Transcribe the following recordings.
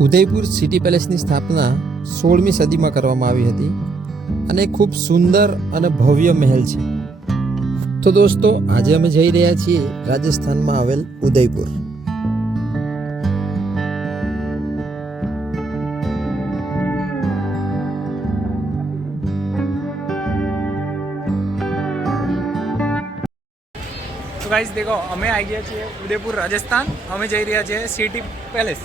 Udaipur city પેલેસની સ્થાપના 16મી સદીમાં કરવામાં આવી હતી અને ખૂબ સુંદર અને ભવ્ય મહેલ છે. તો દોસ્તો, આજે અમે જઈ રહ્યા છીએ રાજસ્થાનમાં આવેલ ઉદયપુર. તો ગાઈસ દેખો, અમે આવી ગયા છીએ ઉદયપુર રાજસ્થાન. અમે જઈ રહ્યા છીએ સિટી પેલેસ.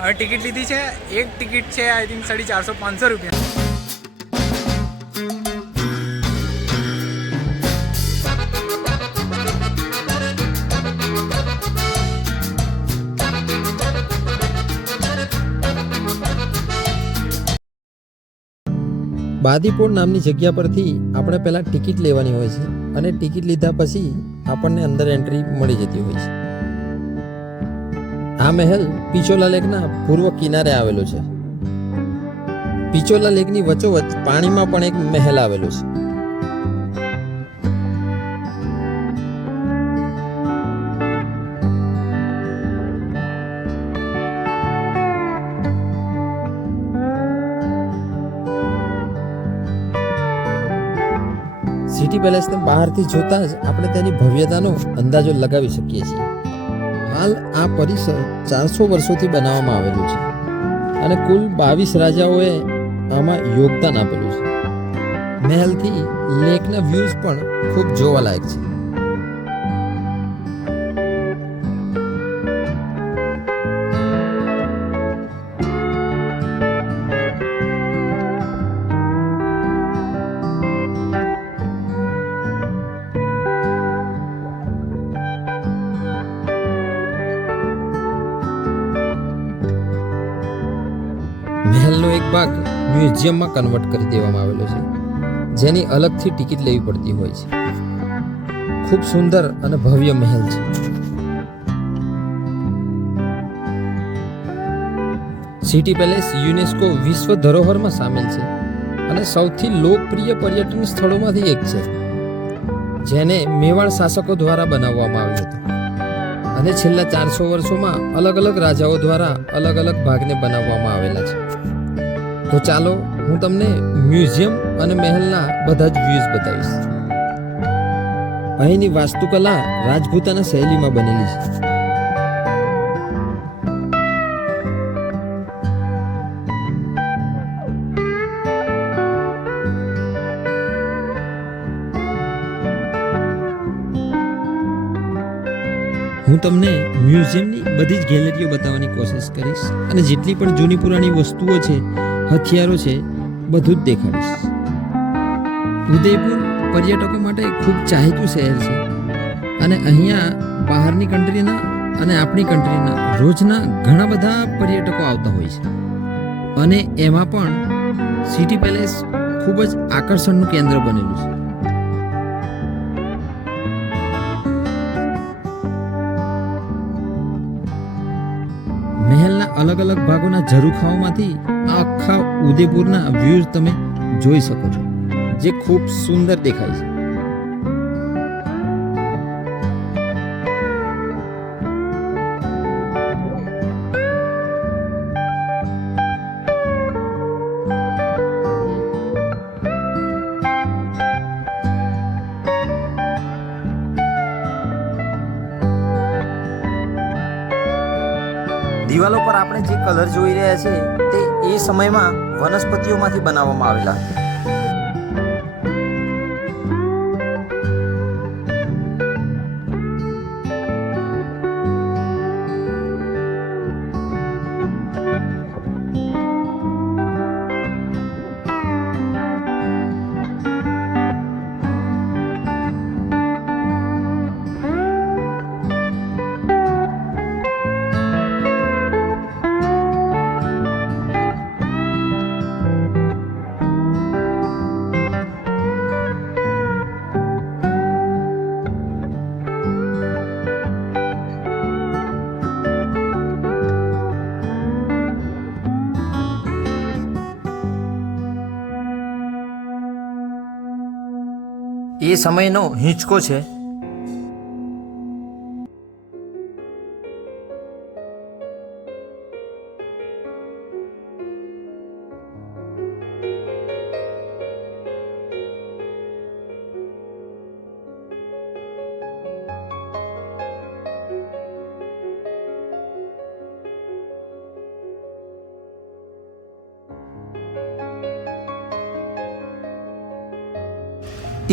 હવે ટિકિટ લીધી છે. એક ટિકિટ છે આઈ થિંક 450-500 રૂપિયા. બાદીપોર નામની જગ્યા પરથી આપણે પહેલાં ટિકિટ લેવાની હોય છે અને ટિકિટ લીધા પછી આપણને અંદર એન્ટ્રી મળી જતી હોય છે. આ મહેલ પિચોલા લેકના પૂર્વ કિનારે આવેલો છે. પિચોલા લેકની વચ્ચોવચ્ચ પાણીમાં પણ એક મહેલ આવેલો છે. સિટી પેલેસને બહારથી જોતા જ આપણે તેની ભવ્યતાનો અંદાજો લગાવી શકીએ છીએ. હાલ આ પરિસર 400 વર્ષોથી બનાવવામાં આવેલું છે અને કુલ 22 રાજાઓએ આમાં યોગદાન આપેલું છે. મહેલથી લેકના વ્યૂઝ પણ ખૂબ જોવાલાયક છે. મહેલનો એક ભાગ મ્યુઝિયમમાં કન્વર્ટ કરી દેવામાં આવેલો છે, જેની અલગથી ટિકિટ લેવી પડતી હોય છે. ખૂબ સુંદર અને ભવ્ય મહેલ છે. સિટી પેલેસ યુનેસ્કો વિશ્વ ધરોહરમાં સામેલ છે અને સૌથી લોકપ્રિય પર્યટન સ્થળોમાંથી એક છે, જેને મેવાડ શાસકો દ્વારા બનાવવામાં આવ્યું હતું અને છેલ્લા 400 વર્ષોમાં અલગ અલગ રાજાઓ દ્વારા અલગ અલગ ભાગને બનાવવામાં આવેલા છે. તો ચાલો હું તમને મ્યુઝિયમ અને મહેલના બધા જ વ્યૂઝ બતાવીશ. અહીંની વાસ્તુકલા રાજપૂતાના શૈલીમાં બનેલી છે. હું તમને મ્યુઝિયમની બધી જ ગેલેરીઓ બતાવવાની કોશિશ કરીશ અને જેટલી પણ જૂની પુરાણી વસ્તુઓ છે, હથિયારો છે, બધું જ દેખાડીશ. ઉદયપુર પર્યટકો માટે ખૂબ ચાહીતું શહેર છે અને અહીંયા બહારની કન્ટ્રીના અને આપણી કન્ટ્રીના રોજના ઘણા બધા પર્યટકો આવતા હોય છે અને એમાં પણ સિટી પેલેસ ખૂબ જ આકર્ષણનું કેન્દ્ર બનેલું છે. મહેલના અલગ અલગ ભાગોના ઝરૂખાઓમાંથી આખા ઉદયપુરના વ્યૂઝ તમે જોઈ શકો છો, જે ખૂબ સુંદર દેખાય છે. દિવાલો પર આપણે જે કલર જોઈ રહ્યા છે તે એ સમયમાં વનસ્પતિઓમાંથી બનાવવામાં આવેલા હતા. એ સમયનો હિંચકો છે.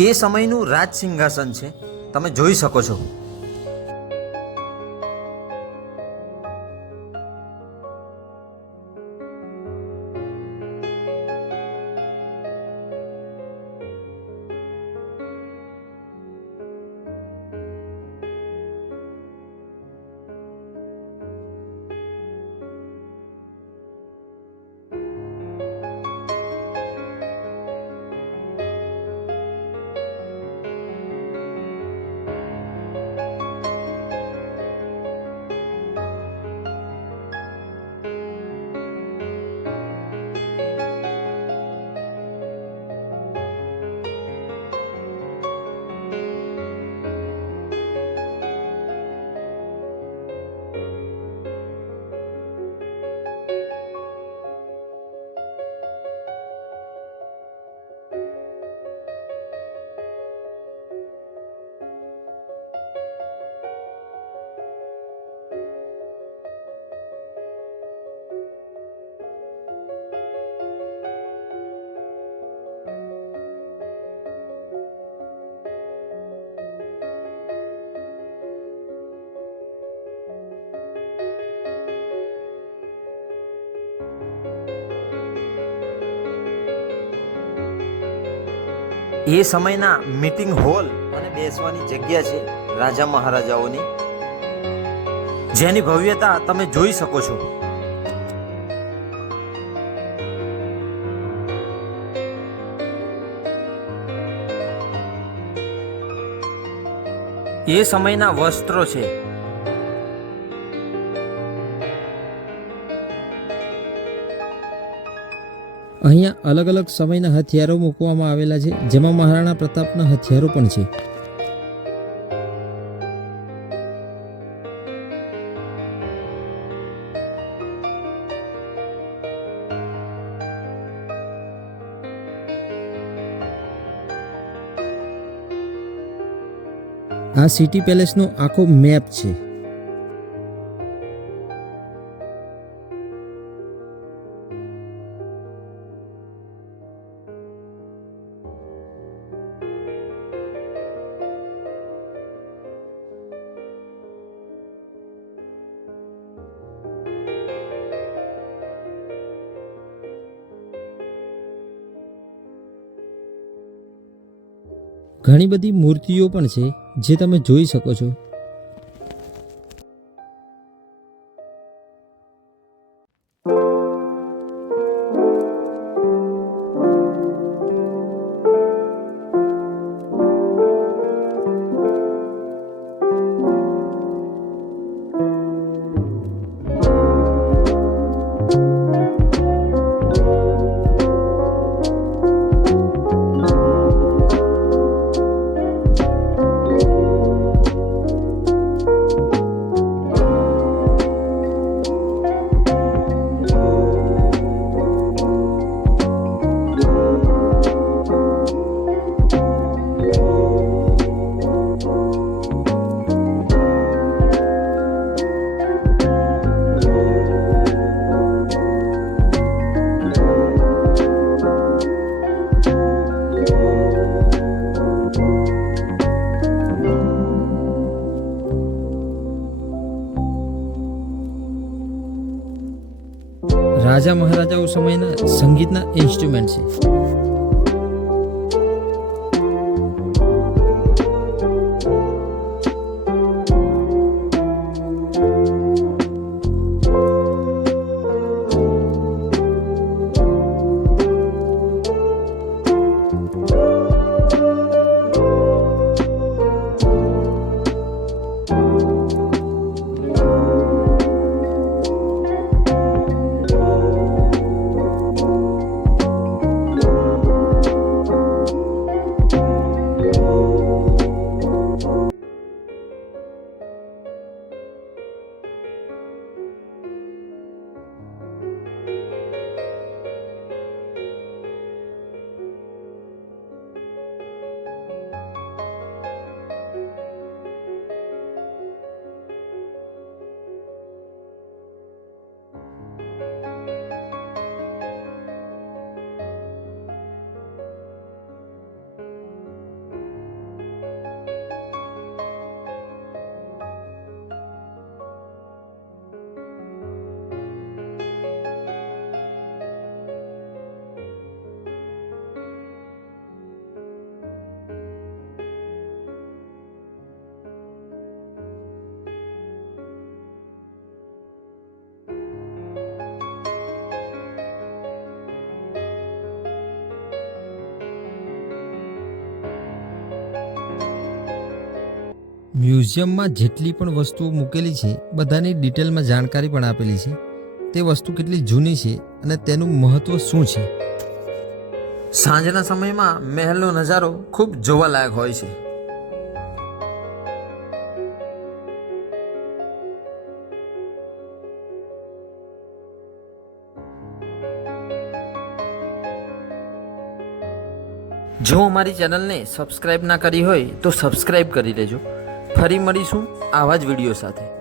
એ સમયનું રાજ સિંહાસન છે, તમે જોઈ શકો છો. એ સમયના મીટિંગ હોલ અને બેસવાની જગ્યા છે રાજા મહારાજાઓની, જેની ભવ્યતા તમે જોઈ શકો છો. એ સમયના વસ્ત્રો છે. અહીંયા અલગ અલગ સમયના હથિયારો મૂકવામાં આવેલા છે, જેમાં મહારાણા પ્રતાપના હથિયારો પણ છે. આ સિટી પેલેસનો આખો મેપ છે. ઘણી બધી મૂર્તિઓ પણ છે જે તમે જોઈ શકો છો. રાજા મહારાજાઓ સમયના સંગીતના ઇન્સ્ટ્રુમેન્ટ છે. મ્યુઝિયમમાં જેટલી પણ વસ્તુઓ મૂકેલી છે બધાની ડિટેલમાં જાણકારી પણ આપેલી છે. તે વસ્તુ કેટલી જૂની છે અને તેનું મહત્વ શું છે. સાંજના સમયમાં મહેલનો નજારો ખૂબ જોવાલાયક હોય છે. જો અમારી ચેનલને સબસ્ક્રાઇબ ના કરી હોય તો સબસ્ક્રાઇબ કરી લેજો. ફરી મળીશું આવા જ વિડીયો સાથે.